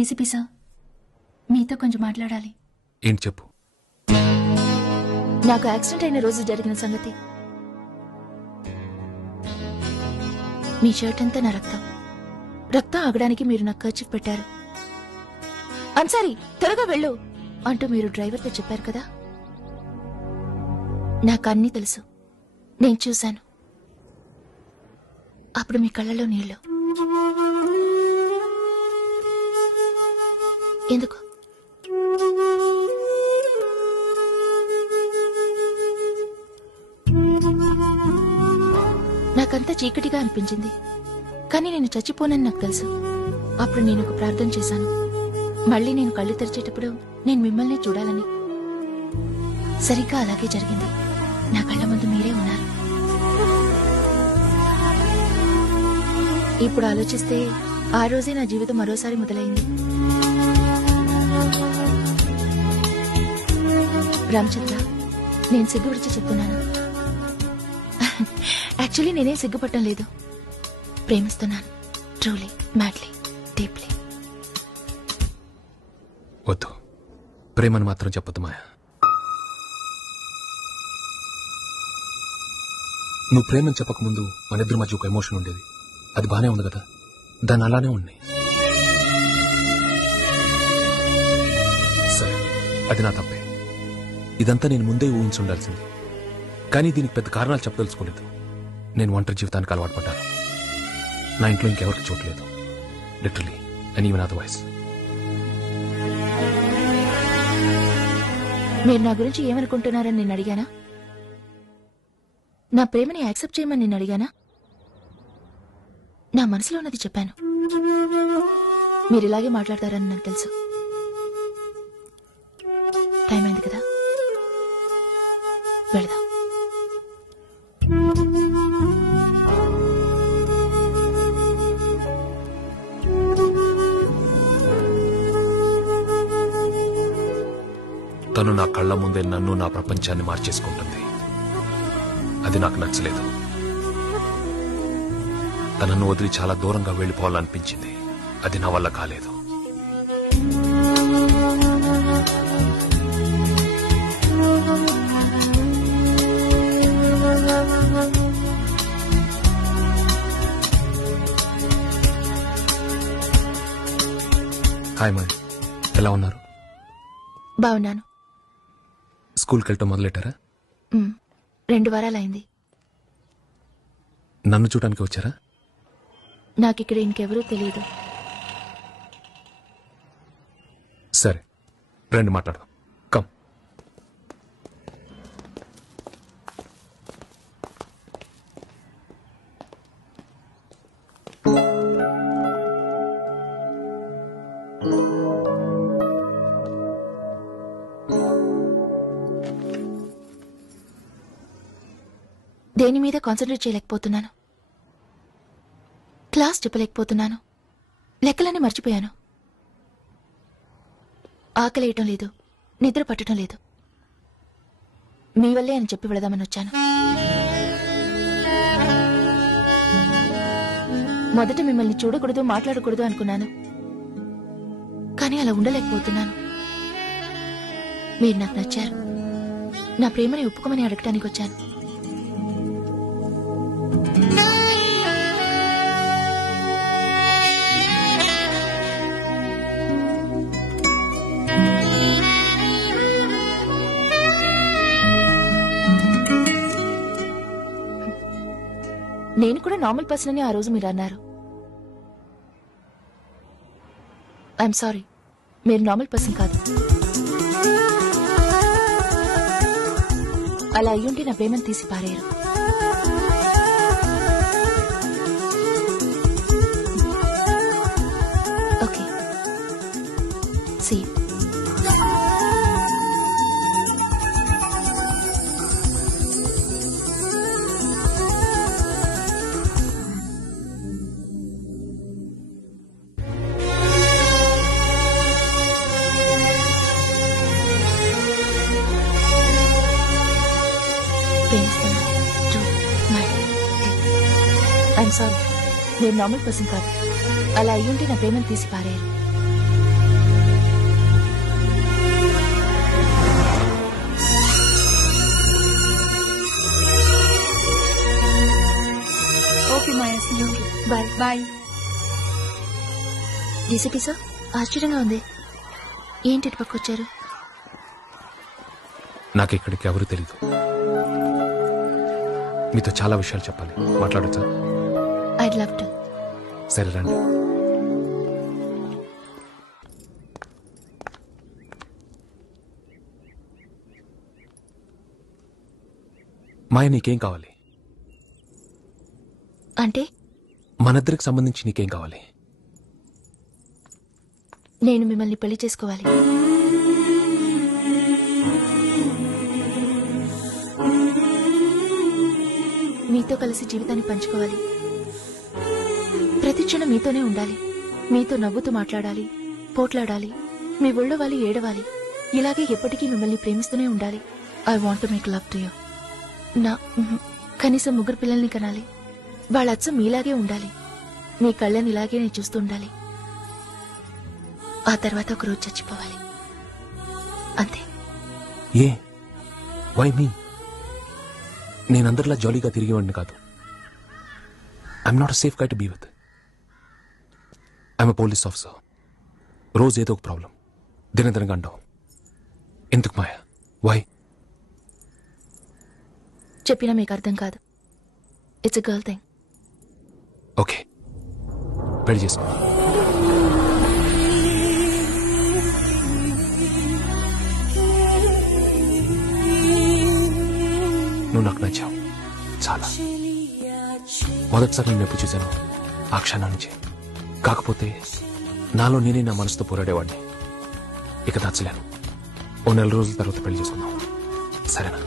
ACP sir, మీతో కొంచెం మాట్లాడాలి. ఏంటి చెప్పు. నాకు యాక్సిడెంట్ అయిన రోజు జరిగిన సంగతి. మీ షర్ట్ అంతా నా రక్తం ఆగడానికి మీరు నాకు కర్చీఫ్ పెట్టారు. అన్సారీ త్వరగా వెళ్ళు అంటూ మీరు డ్రైవర్తో చెప్పారు కదా. నాకు అన్నీ తెలుసు, నేను చూశాను. అప్పుడు మీ కళ్ళలో నీళ్లు. ఎందుకు? నాకంతా చీకటిగా అనిపించింది, కానీ నేను చచ్చిపోనని నాకు తెలుసు. అప్పుడు నేను ఒక ప్రార్థన చేశాను. మళ్ళీ నేను కళ్ళు తెరిచేటప్పుడు నేను మిమ్మల్ని చూడాలని. సరిగ్గా అలాగే జరిగింది. నా కళ్ళ ముందు మీరే ఉన్నారు. ఇప్పుడు ఆలోచిస్తే ఆ రోజే నా జీవితం మరోసారి మొదలైంది. రామచంద్ర, నేను సిగ్గుపడిచి చెప్తున్నాను. యాక్చువల్లీ నేనేం సిగ్గుపడటం లేదు. ప్రేమిస్తున్నాను, ట్రూలీ, మ్యాడ్లీ, డీప్లీ. వద్దు, ప్రేమను మాత్రం చెప్పొద్దు మాయా. నువ్వు ప్రేమని చెప్పకముందు మన ఇద్దరి మధ్య ఒక ఎమోషన్ ఉండేది. అది బానే ఉంది కదా, దాన్ని అలానే ఉన్నాయి. సరే, అది నా తప్పే. ఇదంతా నేను ముందే ఊహించి ఉండాల్సింది. కానీ దీనికి పెద్ద కారణాలు చెప్పదలుచుకోలేదు. నేను ఒంటరి జీవితానికి అలవాటు పడ్డాను. నా ఇంట్లో ఇంకెవరికి చోట్లేదు, లిటరలీ అండ్ ఈవెన్ అదర్వైజ్. మీరు నా గురించి ఏమనుకుంటున్నారని నేను అడిగానా? నా ప్రేమని యాక్సెప్ట్ చేయమని నేను అడిగానా? నా మనసులో ఉన్నది చెప్పాను. మీరు ఇలాగే మాట్లాడతారని నాకు తెలుసు. టైం అయింది కదా, వెళదాం. తను నా కళ్ళ ముందే నన్ను, నా ప్రపంచాన్ని మార్చేసుకుంటుంది. అది నాకు నచ్చలేదు. తనను వదిలి చాలా దూరంగా వెళ్లిపోవాలనిపించింది. అది నా వల్ల కాలేదు. హాయ్ మాయ్, ఎలా ఉన్నారు? బాగున్నాను. స్కూల్కి వెళ్ళటం మొదలెట్టారా? 2 వారాలైంది. నన్ను చూడటానికి వచ్చారా? నాకిక్కడ ఇంకెవరూ తెలియదు. సరే, రండి మాట్లాడదాం. కమ్. దేని మీద కాన్సన్ట్రేట్ చేయలేకపోతున్నాను. క్లాస్ చెప్పలేకపోతున్నాను. లెక్కలన్నీ మర్చిపోయాను. ఆకలేయటం లేదు, నిద్ర పట్టడం లేదు. మీ వల్లే అని చెప్పి వెళదామని వచ్చాను. మొదట మిమ్మల్ని చూడకూడదు, మాట్లాడకూడదు అనుకున్నాను. కానీ అలా ఉండలేకపోతున్నాను. మీరు నాకు నచ్చారు. నా ప్రేమని ఒప్పుకోమని అడగటానికి వచ్చాను. నేను కూడా నార్మల్ పర్సన్ అని ఆ రోజు మీరు అన్నారు. ఐఎమ్ సారీ, మీరు నార్మల్ పర్సన్ కాదు. అలా అయ్యుంటే నా ప్రేమను తీసి పారేయరు. Okay, see. ఐఎమ్ సారీ, మీరు నార్మల్ పర్సన్ కాదు. అలా అయ్యుంటే నా ప్రేమను తీసి పారేయరు. Maya. See you. Bye. Bye. DCP sir, ఆశ్చర్యంగా ఉంది. ఏంటి ఇటు పక్క వచ్చారు? నాకు ఇక్కడికి ఎవరు తెలీదు. మీతో చాలా విషయాలు చెప్పాలి. మాట్లాడొచ్చా? I'd love to. సరే రండి. మాయ, నీకేం కావాలి? అంటే మనిద్దరికి సంబంధించి నీకేం కావాలి? నేను మిమ్మల్ని పెళ్లి చేసుకోవాలి. మీతో కలిసి జీవితాన్ని పంచుకోవాలి. ప్రతి క్షణం మీతోనే ఉండాలి. మీతో నవ్వుతూ మాట్లాడాలి, పోట్లాడాలి, మీ ఒళ్ళో వాలి ఏడవాలి. ఇలాగే ఎప్పటికీ మిమ్మల్ని ప్రేమిస్తూనే ఉండాలి. I want to make love to you. కనీసం 3 పిల్లల్ని కనాలి. వాళ్ళ అచ్చం మీలాగే ఉండాలి. మీ కళ్ళని ఇలాగే నేను చూస్తూ ఉండాలి. ఆ తర్వాత ఒకరోజు చచ్చిపోవాలి. అంతే. ఏ? Why me? నేనందరిలా జాలీగా తిరిగేవాడిని కాదు. I'm not a safe guy to be with. I'm a police officer. రోజు ఏదో ఒక ప్రాబ్లం దినదినగా అంటావు. ఎందుకు మాయా? వై? చెప్పినా మీకు అర్థం కాదు. It's a girl thing. Okay, పెళ్లి చేసుకో. నువ్వు నాకు నచ్చావు చాలా. మొదటిసారి నేను ఎప్పుడు చూశాను ఆ క్షణం నుంచి. కాకపోతే నాలో నేనే నా మనసుతో పోరాడేవాడిని. ఇక నచ్చలేను. ఓ 4 రోజుల తర్వాత పెళ్లి చేసుకుందాం, సరేనా?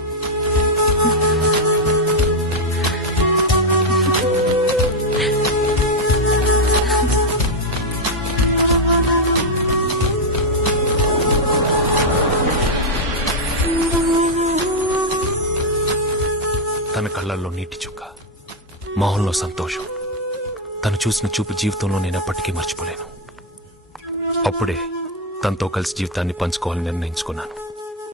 తన కళ్ళల్లో నీటి చుక్క, మొహంలో సంతోషం, తను చూసిన చూపు జీవితంలో నేను ఎప్పటికీ మర్చిపోలేను. అప్పుడే తనతో కలిసి జీవితాన్ని పంచుకోవాలని నిర్ణయించుకున్నాను.